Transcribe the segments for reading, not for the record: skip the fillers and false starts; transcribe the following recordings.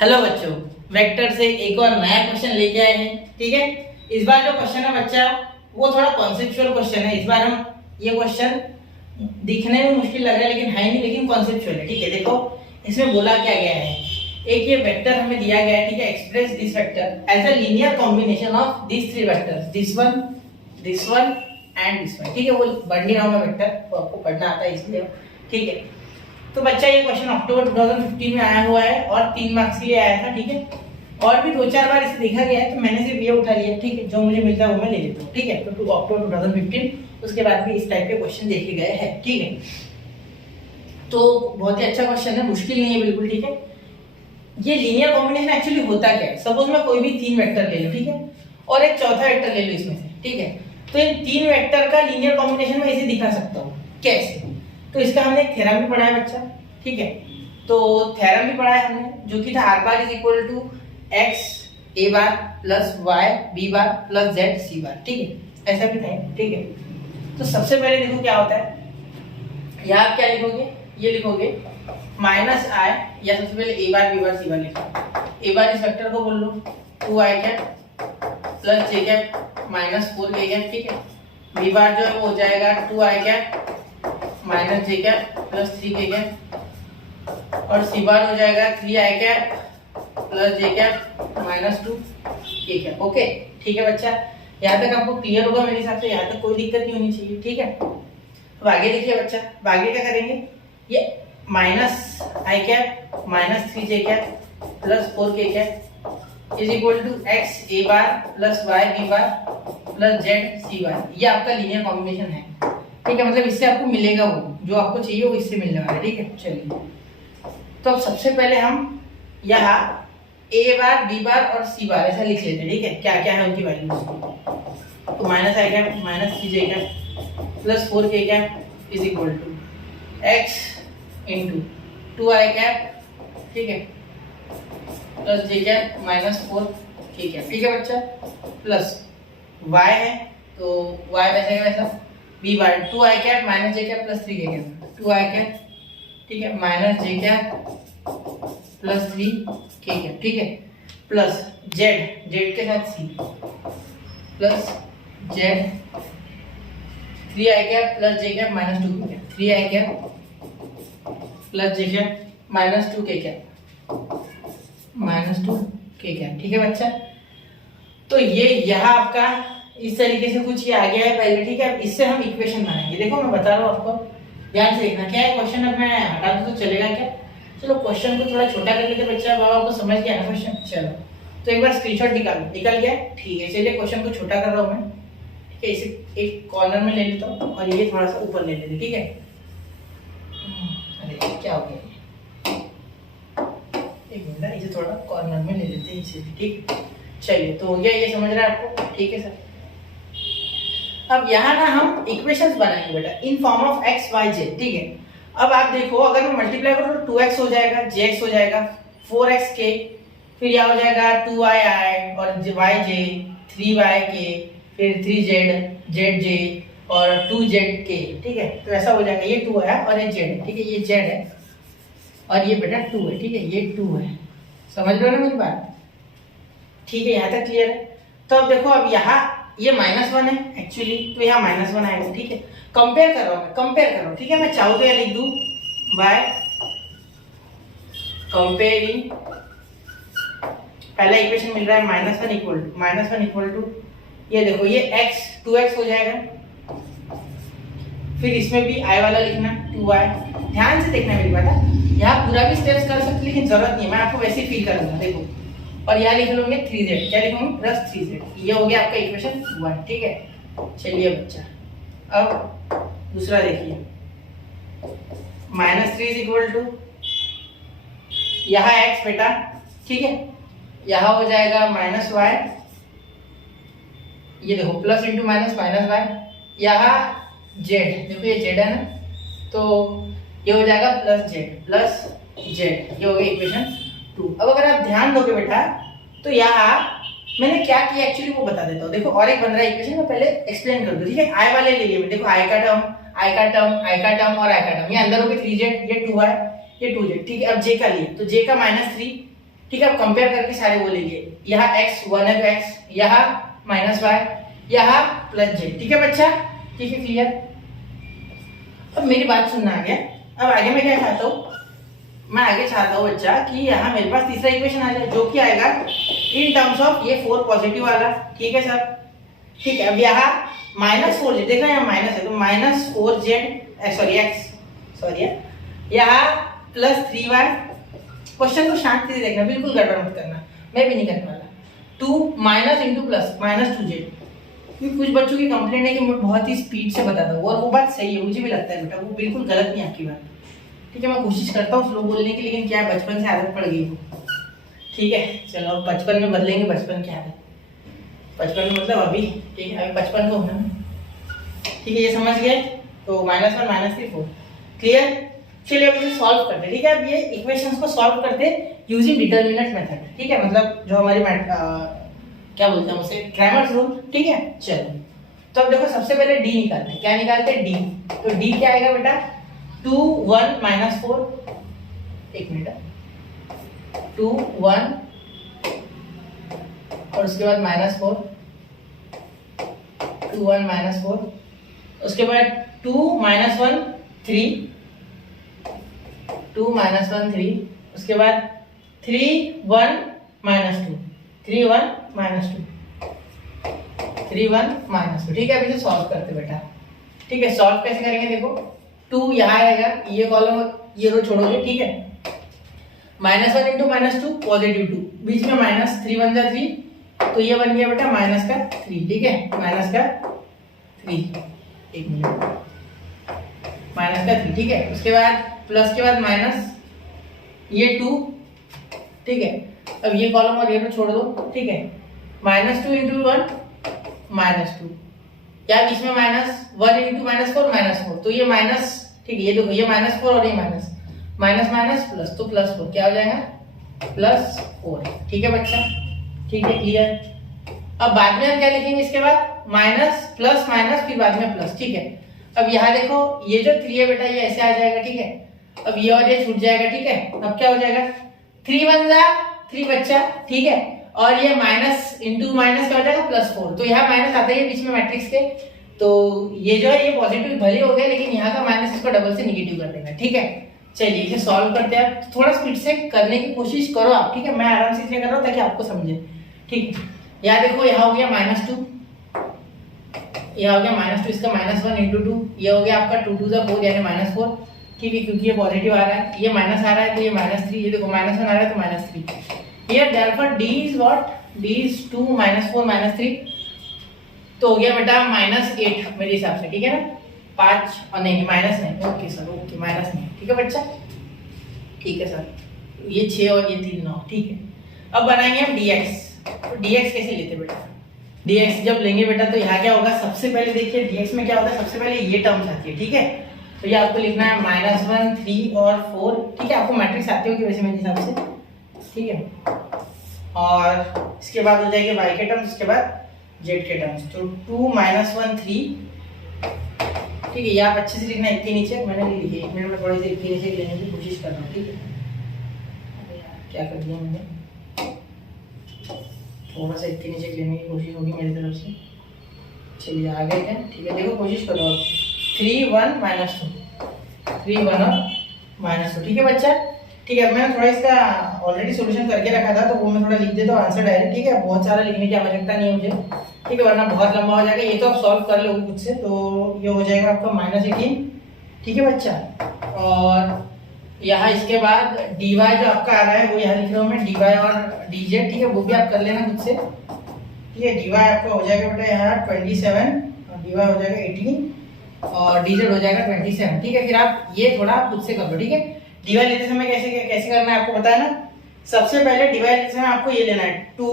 Hello बच्चों, vector से एक और नया क्वेश्चन लेके आए हैं। ठीक है, इस बार जो क्वेश्चन है बच्चा वो थोड़ा कॉन्सेप्चुअल क्वेश्चन है। इस बार हम ये क्वेश्चन दिखने में मुश्किल लग रहा है लेकिन है नहीं, लेकिन कॉन्सेप्चुअल है। ठीक है, देखो इसमें बोला क्या गया है। एक ये वेक्टर हमें दिया गया है, ठीक है, express this vector as a linear combination of this three vectors, this one and this one. ठीक है, वो बढ़ नहीं रहा हूं मैं वेक्टर, तो आपको पढ़ना आता है इसलिए। ठीक है, तो बच्चा ये क्वेश्चन अक्टूबर 2015 में आया हुआ है और 3 मार्क्स के लिए आया था। ठीक है, और भी 2-4 बार इसे देखा गया है, तो मैंने सिर्फ ये उठा लिया। ठीक है, जो मुझे मिलता है वो मैं ले लेता हूँ। ठीक है, तो अक्टूबर 2015 उसके बाद भी इस टाइप के क्वेश्चन देखे गए हैं। ठीक है, तो बहुत ही अच्छा क्वेश्चन है, मुश्किल नहीं है बिल्कुल। ठीक है, ये लीनियर कॉम्बिनेशन एक्चुअली होता क्या है। सपोज मैं कोई भी 3 वेक्टर ले लूं, ठीक है, और एक चौथा वेक्टर ले लूं इसमें से। ठीक है, तो इन 3 वेक्टर का लीनियर कॉम्बिनेशन मैं इसे दिखा सकता हूँ। कैसे? तो इसका हमने एक थ्योरम भी पढ़ा है बच्चा। ठीक है, तो थ्योरम भी पढ़ा है हमने, जो कि था r bar is equal to x a bar plus y b bar plus z c bar. ठीक है, ऐसा भी था। ठीक है, तो सबसे पहले देखो क्या होता है। यहाँ आप क्या लिखोगे, ये लिखोगे माइनस i, या सबसे पहले a bar b bar c बार लिखो। a बार इस वेक्टर को बोल लो 2i cap plus j cap minus 4k cap. ठीक है, b बार जो है वो हो जाएगा 2i cap minus j cap plus 3k cap, और सी बार हो जाएगा 3i cap plus j cap minus 2k cap. Okay, ठीक है बच्चा, यहाँ तक आपको क्लियर होगा मेरे हिसाब से, यहाँ तक कोई दिक्कत नहीं होनी चाहिए। ठीक है, तो आगे देखिए बच्चा, आगे क्या करेंगे, ये minus i cap minus 3j cap plus 4k cap is equal to x a bar plus y b bar plus z c bar. ये आपका लीनियर कॉम्बिनेशन है। ठीक है, मतलब इससे आपको मिलेगा वो जो आपको चाहिए, वो इससे मिलने वाला है। ठीक है, चलिए, तो अब सबसे पहले हम यहाँ a बार b बार और c बार ऐसा लिख लेते हैं। ठीक है, क्या क्या है उनकी वैल्यूज। तो minus i cap minus 3j cap plus 4k cap is equal to x into 2i cap, ठीक है, plus j cap minus 4k cap. ठीक है बच्चा, प्लस y है तो y वैसे वैसा, b बार 2i cap minus j cap plus 3k cap, 2i cap, ठीक है, minus j cap plus 3k cap. ठीक है, प्लस z के साथ c plus z 3i cap plus j cap minus 2k cap, 3i cap plus j cap minus 2k cap minus 2k cap. ठीक है बच्चा, तो ये यहाँ आपका इस तरीके से कुछ ये आ गया है पहले। ठीक है, अब इससे हम इक्वेशन बनाएंगे। देखो मैं बता रहा हूँ आपको, ध्यान से देखना। क्या है क्वेश्चन, अब मैं हटा दूं तो चलेगा क्या? चलो क्वेश्चन को थोड़ा छोटा कर लेते बच्चा, बाबा को समझ गया ना क्वेश्चन। चलो, तो एक बार स्क्रीनशॉट निकल गया। ठीक है, चलिए क्वेश्चन को छोटा कर रहा हूँ मैं। ठीक है, इसे एक कॉर्नर में ले लेता हूँ और ये थोड़ा सा ऊपर ले लेते। ठीक है, अरे क्या हो गया, एक मिनट, इसे थोड़ा कॉर्नर में ले लेते हैं इसे। ठीक, चलिए, तो हो गया, ये समझ रहा है आपको? ठीक है सर, अब यहाँ ना हम इक्वेशंस बनाएंगे बेटा in form of x y z। ठीक है, अब आप देखो, अगर मैं मल्टीप्लाई करूँ तो 2x हो जाएगा, jx हो जाएगा, 4xk, फिर यह हो जाएगा 2ii और yj, 3yk, फिर 3z zj और 2zk। ठीक है, तो ऐसा हो जाएगा, ये 2 है और ये z है। ठीक है, ये z है और ये बेटा 2 है। ठीक है, ये 2 है, समझ लो ना मेरी बात? ठीक है, यहाँ तक क्लियर है? तो अब देखो, अब यहाँ ये -1 है एक्चुअली, तो यहाँ -1 आएगा। ठीक है, कंपेयर कर रहा हूँ, कंपेयर कर रहा हूँ। ठीक है, मैं चाहूँ तो यह लिख दूँ बाय कंपेयरिंग, पहला इक्वेशन मिल रहा है -1 इक्वल टू ये देखो, ये x 2x हो जाएगा, फिर इसमें भी i वाला लिखना 2i। ध्यान से देखना मेरी बात, यहाँ पूरा भी स्टेप्स कर सकते, लेकिन जरूरत नहीं है, मैं आपको वैसे ही फील करूंगा। देखो, और यहाँ लिख लूंगे 3z, क्या लिखूंगे प्लस 3z। ये हो गया आपका इक्वेशन 1। ठीक है, चलिए बच्चा, अब दूसरा देखिए, -3 इज इक्वल टू यहाँ x बेटा, ठीक है, यहाँ हो जाएगा -y, ये देखो प्लस इंटू माइनस y, यहाँ z, देखो ये z है ना, तो ये हो जाएगा प्लस z, ये हो गया इक्वेशन 2। अब अगर आप ध्यान दोगे बेटा, तो यहाँ मैंने क्या किया एक्चुअली वो बता देता हूँ। देखो, और एक बन रहा है इक्वेशन, मैं पहले एक्सप्लेन कर दूं। ठीक है, i वाले ले लिए, देखो i का टर्म और i का टर्म, ये अंदर हो गया 3z, ये 2i, ये 2z। ठीक है, अब j का लिए, तो j का -3 ठीक है, अब कंपेयर करके सारे वो ले लिए, यहाँ x 1 है तो x, यहाँ -y, यहाँ +z, ठीक है बच्चा, ठीक है क्लियर। अब मेरी बात सुनना आ गया, अब आगे मैं क्या चाहता हूँ, मैं आगे चाहता हूँ बच्चा कि यहाँ मेरे पास तीसरा इक्वेशन आ जाए जो कि आएगा इन टर्म्स ऑफ ये 4 पॉजिटिव वाला, ठीक है सर, ठीक है। अब यहाँ -4z, देखना यहाँ माइनस है तो -4z सॉरी x सॉरी यहाँ +3y, क्वेश्चन को शांति से देखना, बिल्कुल गड़बड़ मत करना, मैं भी नहीं करने वाला। 2 माइनस इंटू प्लस -2z, क्योंकि कुछ बच्चों की कंप्लेंट है कि मैं बहुत ही स्पीड से बताता हूँ और वो बात सही है, मुझे भी लगता है बेटा, वो बिल्कुल गलत नहीं आपकी बात, ठीक है। मैं कोशिश करता हूँ स्लो बोलने की, लेकिन क्या है बचपन से आदत पड़ गई वो, ठीक है। चलो अब बचपन में बदलेंगे बचपन की आदत, बचपन में मतलब अभी, ठीक है, अभी बचपन को होना, ठीक है, ये समझ गए। तो -1 -3 4 क्लियर। चलिए अब इसे सॉल्व करते हैं, ठीक है। अब ये इक्वेशंस को सॉल्व करते यूजिंग डिटरमिनेंट मेथड, ठीक है, मतलब जो हमारी क्या बोलते हैं उसे, क्रैमर्स रूल, ठीक है। चलो तो अब देखो सबसे पहले d निकालते हैं, क्या निकालते हैं, d, तो d क्या आएगा बेटा, 2 1 -4, एक मिनट, 2 1 और उसके बाद -4, 2 1 -4, उसके बाद 2 -1 3, 2 -1 3, उसके बाद 3 1 -2, 3 1 -2, 3 1 -2, ठीक है। अब इसे सॉल्व करते बेटा, ठीक है। सॉल्व कैसे करेंगे, देखो 2 यहाँ आएगा, ये कॉलम ये रो छोड़ोगे, ठीक है। -1 इंटू -2 पॉजिटिव 2, बीच में माइनस, 3 1 जा 3, तो ये बन गया बेटा -3, ठीक है, -3, एक मिनट, -3, ठीक है। उसके बाद प्लस के बाद माइनस, ये 2, ठीक है। अब ये कॉलम और ये रो छोड़ दो, ठीक है। -2 इंटू 1 -2, क्या बीच में -1 इंटू -4 -4, तो ये माइनस, ठीक है, ये देखो ये -4 और ये माइनस, माइनस माइनस प्लस, तो +4 क्या हो जाएगा, +4, ठीक है बच्चा, ठीक है क्लियर। अब बाद में हम क्या लिखेंगे इसके बाद, माइनस प्लस माइनस फिर बाद में प्लस, ठीक है। अब यहाँ देखो ये जो 3 है बेटा ये ऐसे आ जाएगा, ठीक है। अब ये और ये छूट जाएगा, ठीक है। अब क्या हो जाएगा, 3 1 जा 3 बच्चा, ठीक है, और ये माइनस इंटू माइनस क्या हो जाएगा, +4, तो यहाँ माइनस आता है बीच में मैट्रिक्स के, तो ये जो है ये पॉजिटिव भले हो गया, लेकिन यहाँ का माइनस इसको डबल से निगेटिव कर देगा, ठीक है। चलिए इसे सॉल्व करते हैं, तो थोड़ा स्पीड से करने की कोशिश करो आप, ठीक है। मैं आराम से इसलिए कर रहा हूँ ताकि आपको समझे, ठीक है। यहाँ देखो यहाँ हो गया -2, यहाँ हो गया -2, इसका -1 इंटू 2, ये हो गया आपका 2 2 4 यानी -4, ठीक है, क्योंकि ये पॉजिटिव आ रहा है, ये माइनस आ रहा है तो ये -3, ये देखो -1 आ रहा है तो -3, here therefore d is what, d is 2 -4 -3, तो हो गया बेटा -8 मेरे हिसाब से, ठीक है ना, 5 और नहीं माइनस नहीं, ओके सर, ओके माइनस नहीं, ठीक है बच्चा, ठीक है सर, ये 6 और ये 3 9, ठीक है। अब बनाएंगे हम dx, तो dx कैसे लेते बेटा, dx जब लेंगे बेटा तो यहाँ क्या होगा, सबसे पहले देखिए dx में क्या होता है, सबसे पहले ये टर्म्स आती है, ठीक है। तो ये आपको लिखना है -1 3 और 4, ठीक है, आपको मैट्रिक्स आती होगी वैसे मेरे हिसाब से, ठीक है। और इसके बाद हो जाएंगे y के टर्म्स, इसके बाद z के टर्म्स, तो 2 -1 3, ठीक है। ये आप अच्छे से लिखना, इतनी नीचे मैंने नहीं लिखी, एक मिनट में थोड़ी सी इतनी नीचे लेने की कोशिश कर रहा हूँ, ठीक है। क्या कर दिया मैंने, थोड़ा सा इतनी नीचे लेने की कोशिश होगी मेरी तरफ से, चलिए आगे है, ठीक है। देखो कोशिश करो, 3 1 -2, 3 1 और -2, ठीक है बच्चा, ठीक है। मैंने थोड़ा इसका ऑलरेडी सॉल्यूशन करके रखा था, तो वो मैं थोड़ा लिख देता हूँ आंसर डायरेक्ट, ठीक है। बहुत सारा लिखने की आवश्यकता नहीं है मुझे, ठीक है, वरना बहुत लंबा हो जाएगा। ये तो आप सॉल्व कर लो खुद से, तो ये हो जाएगा आपका -18, ठीक है बच्चा। और यहाँ इसके बाद dy जो आपका आ रहा है वो यहाँ लिख रहा हूँ मैं, dy और dz, ठीक है, वो भी आप कर लेना खुद से, ठीक है। dy आपका हो जाएगा बेटा यहाँ 27 और dy हो जाएगा 18 और dz हो जाएगा 27, ठीक है। फिर आप ये थोड़ा खुद से कर लो, ठीक है। dy लेते समय कैसे करना है आपको पता है ना, सबसे पहले dy लेते समय आपको ये लेना है 2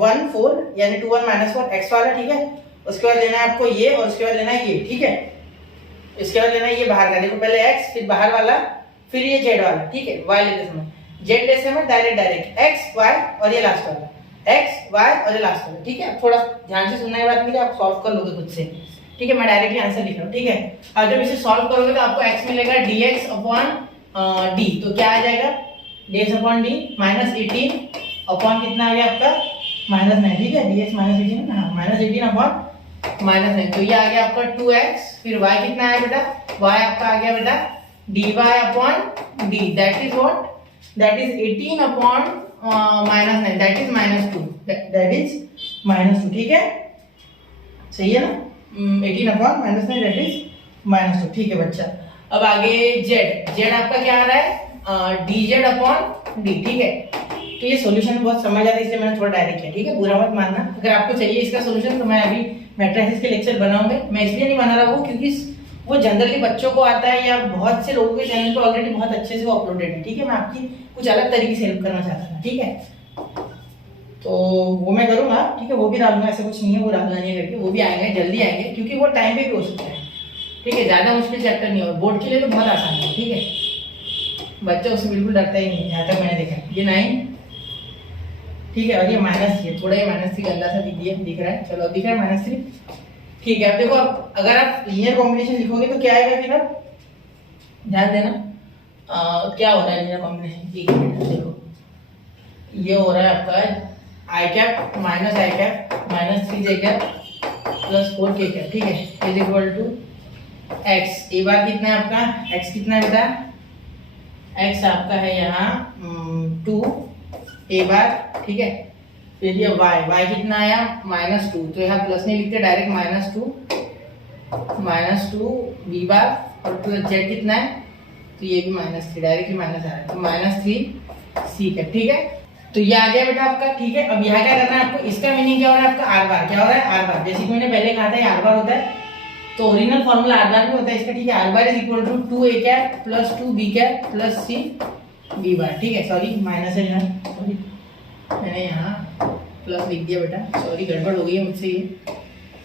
1 4 यानी 2 1 -4 x वाला, ठीक है। उसके बाद लेना है आपको ये और उसके बाद लेना है ये, ठीक है। इसके बाद लेना है ये बाहर का, देखो पहले x फिर बाहर वाला फिर ये z वाला, ठीक है। y लेते समय, z लेते समय डायरेक्ट x y और ये लास्ट वाला, x y और ये लास्ट वाला, ठीक है। थोड़ा ध्यान से सुनना है बात मेरी, आप सॉल्व कर लोगे खुद से, ठीक है। मैं डायरेक्टली आंसर लिख रहा हूँ, ठीक है। और जब इसे सॉल्व करोगे तो आपको x मिलेगा dx/d, तो क्या आ जाएगा ds upon D minus 18 upon कितना आ गया आपका -9, ठीक है, ds माइनस 18, हाँ माइनस 18 अपॉन -9, तो ये आ गया आपका 2x, फिर y कितना आया बेटा, y आपका आ गया बेटा dy upon d, that is what, that is 18 upon -9, that is -2, that is -2, ठीक है, सही है ना, 18 अपॉन -9 दैट इज -2, ठीक है बच्चा। अब आगे z आपका क्या आ रहा है, dz अपॉन d, ठीक है, तो ये सॉल्यूशन बहुत समझ आता है इसलिए मैंने थोड़ा डायरेक्ट किया, ठीक है, बुरा मत मानना। अगर आपको चाहिए इसका सॉल्यूशन तो मैं अभी मैट्रिसेस के लेक्चर बनाऊंगा, मैं इसलिए नहीं बना रहा हूँ क्योंकि वो जनरली बच्चों को आता है या बहुत से लोगों के चैनल पे ऑलरेडी बहुत अच्छे से वो अपलोडेड है, ठीक है, मैं आपकी कुछ अलग तरीके से हेल्प करना चाहता था, ठीक है, तो वो मैं करूँगा, ठीक है, वो भी डालूंगा, ऐसा कुछ नहीं है वो डालना नहीं करके, वो भी आएंगे, जल्दी आएंगे, क्योंकि वो टाइम पे भी हो सकता है, ठीक है, ज़्यादा मुश्किल चैप्टर नहीं हो, बोर्ड के लिए तो बहुत आसान है, ठीक है, बच्चा उससे बिल्कुल डरता ही नहीं, जहाँ तक मैंने देखा, ये 9, ठीक है, और ये -3, थोड़ा ये -3 गंदा सा दिख रहा है, चलो दिख रहा है -3, ठीक है। अब देखो, अब अगर आप लीनियर कॉम्बिनेशन लिखोगे तो क्या आएगा फिर, आप ध्यान देना, क्या हो रहा है लीनियर कॉम्बिनेशन, ठीक है, देखो ये हो रहा है आपका i cap minus i cap minus 3j cap plus 4k cap, ठीक है, इज इक्वल टू x, ए बार कितना है आपका, x कितना है बेटा, x आपका है यहाँ 2 ए बार, ठीक है, फिर ये y कितना आया -2, तो यहाँ प्लस नहीं लिखते, डायरेक्ट -2 b बार और प्लस z कितना है, तो ये भी -3, डायरेक्टली माइनस आ रहा है, तो -3 c है, ठीक है, तो ये आ गया बेटा आपका, ठीक है। अब यहाँ क्या करना है आपको, इसका मीनिंग क्या हो रहा है आपका, r बार, क्या हो रहा है r बार, जैसे कि मैंने पहले कहा था ये r बार होता है, तो ओरिजिनल फॉर्मूला r बार भी होता है इसका, ठीक है, r bar is equal to 2a cap plus 2b cap plus c b bar, ठीक है, सॉरी माइनस है यहाँ, सॉरी मैंने यहाँ प्लस लिख दिया बेटा, सॉरी गड़बड़ हो गई है मुझसे,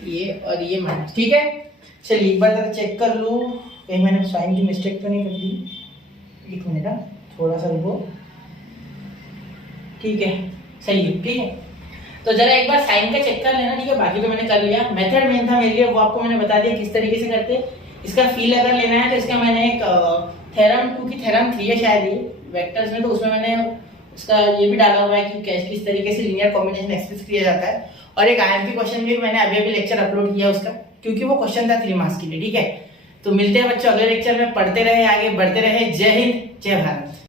ये और ये माइनस, ठीक है, चलिए एक बार चेक कर लूँ कहीं मैंने साइन की मिस्टेक तो नहीं कर दी, 1 मिनट, थोड़ा सा रुको, ठीक है, सही है, ठीक है, तो जरा एक बार साइन का चेक कर लेना, ठीक है, बाकी तो मैंने कर लिया, मेथड मेन था मेरे लिए, वो आपको मैंने बता दिया किस तरीके से करते, इसका फील अगर लेना है तो इसका मैंने एक थ्योरम 2 की थ्योरम 3 है शायद ये वेक्टर्स में, तो उसमें मैंने उसका ये भी डाला हुआ है कि किस तरीके से लीनियर कॉम्बिनेशन एक्सप्रेस किया जाता है, और एक आईएमपी क्वेश्चन भी मैंने अभी लेक्चर अपलोड किया उसका, क्योंकि वो क्वेश्चन था 3 मार्क्स के लिए, ठीक है, तो मिलते हैं बच्चों अगले लेक्चर में, पढ़ते रहे, आगे बढ़ते रहे, जय हिंद जय भारत।